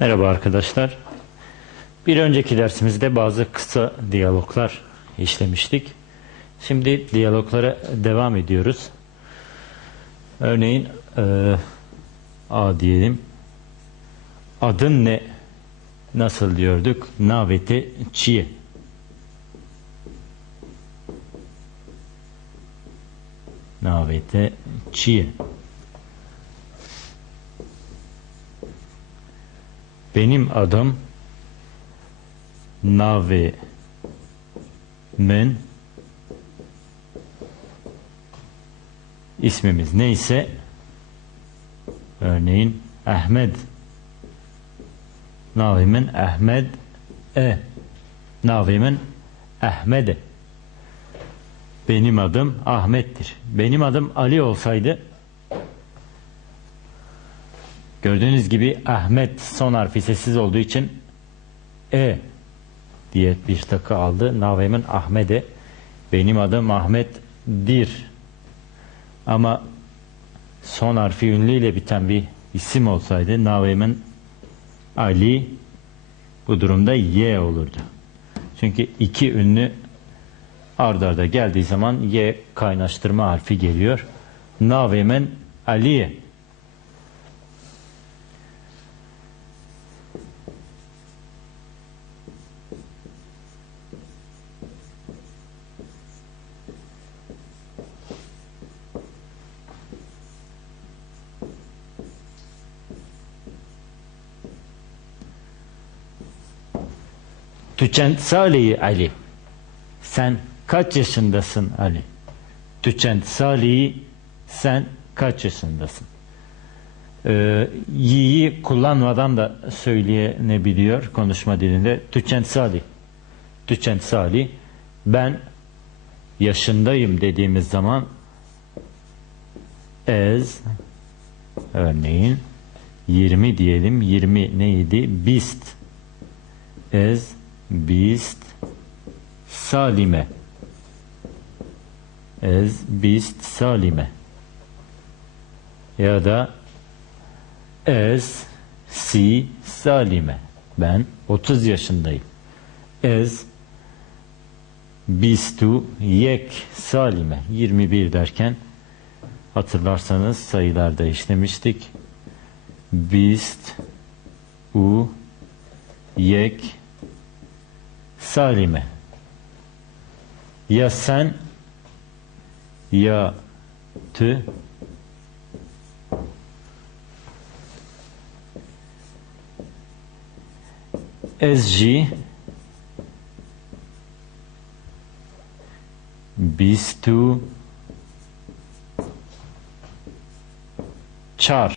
Merhaba arkadaşlar. Bir önceki dersimizde bazı kısa diyaloglar işlemiştik. Şimdi diyaloglara devam ediyoruz. Örneğin eee, A diyelim. Adın ne? Nasıl diyorduk? Navete çiye. Navete çiye. Benim adım Nave Men. İsmimiz neyse örneğin Ahmet Navimin Ahmet E. Navimin Ahmet'e benim adım Ahmet'tir. Benim adım Ali olsaydı Gördüğünüz gibi Ahmet son harfi sessiz olduğu için E diye bir takı aldı. Navemin Ahmet'e. Benim adım Ahmet'dir. Ama son harfi ünlüyle biten bir isim olsaydı Navemin Ali bu durumda Y olurdu. Çünkü iki ünlü ard arda geldiği zaman Y kaynaştırma harfi geliyor. Navemin Ali'ye. Tüçent Salih Ali. Sen kaç yaşındasın Ali? Tüçent Salih sen kaç yaşındasın? Ee, yi'yi kullanmadan da söyleyebiliyor konuşma dilinde. Tüçent Salih. Ben yaşındayım dediğimiz zaman ez örneğin 20 diyelim. 20 neydi? Bist. Ez bist salime. Ez bist salime. Ya da ez si salime. Ben 30 yaşındayım. Ez bistu yek salime. 21 derken hatırlarsanız sayılarda işlemiştik. Bist u yek salime. Ya sen ya tü. Ezji bist du çar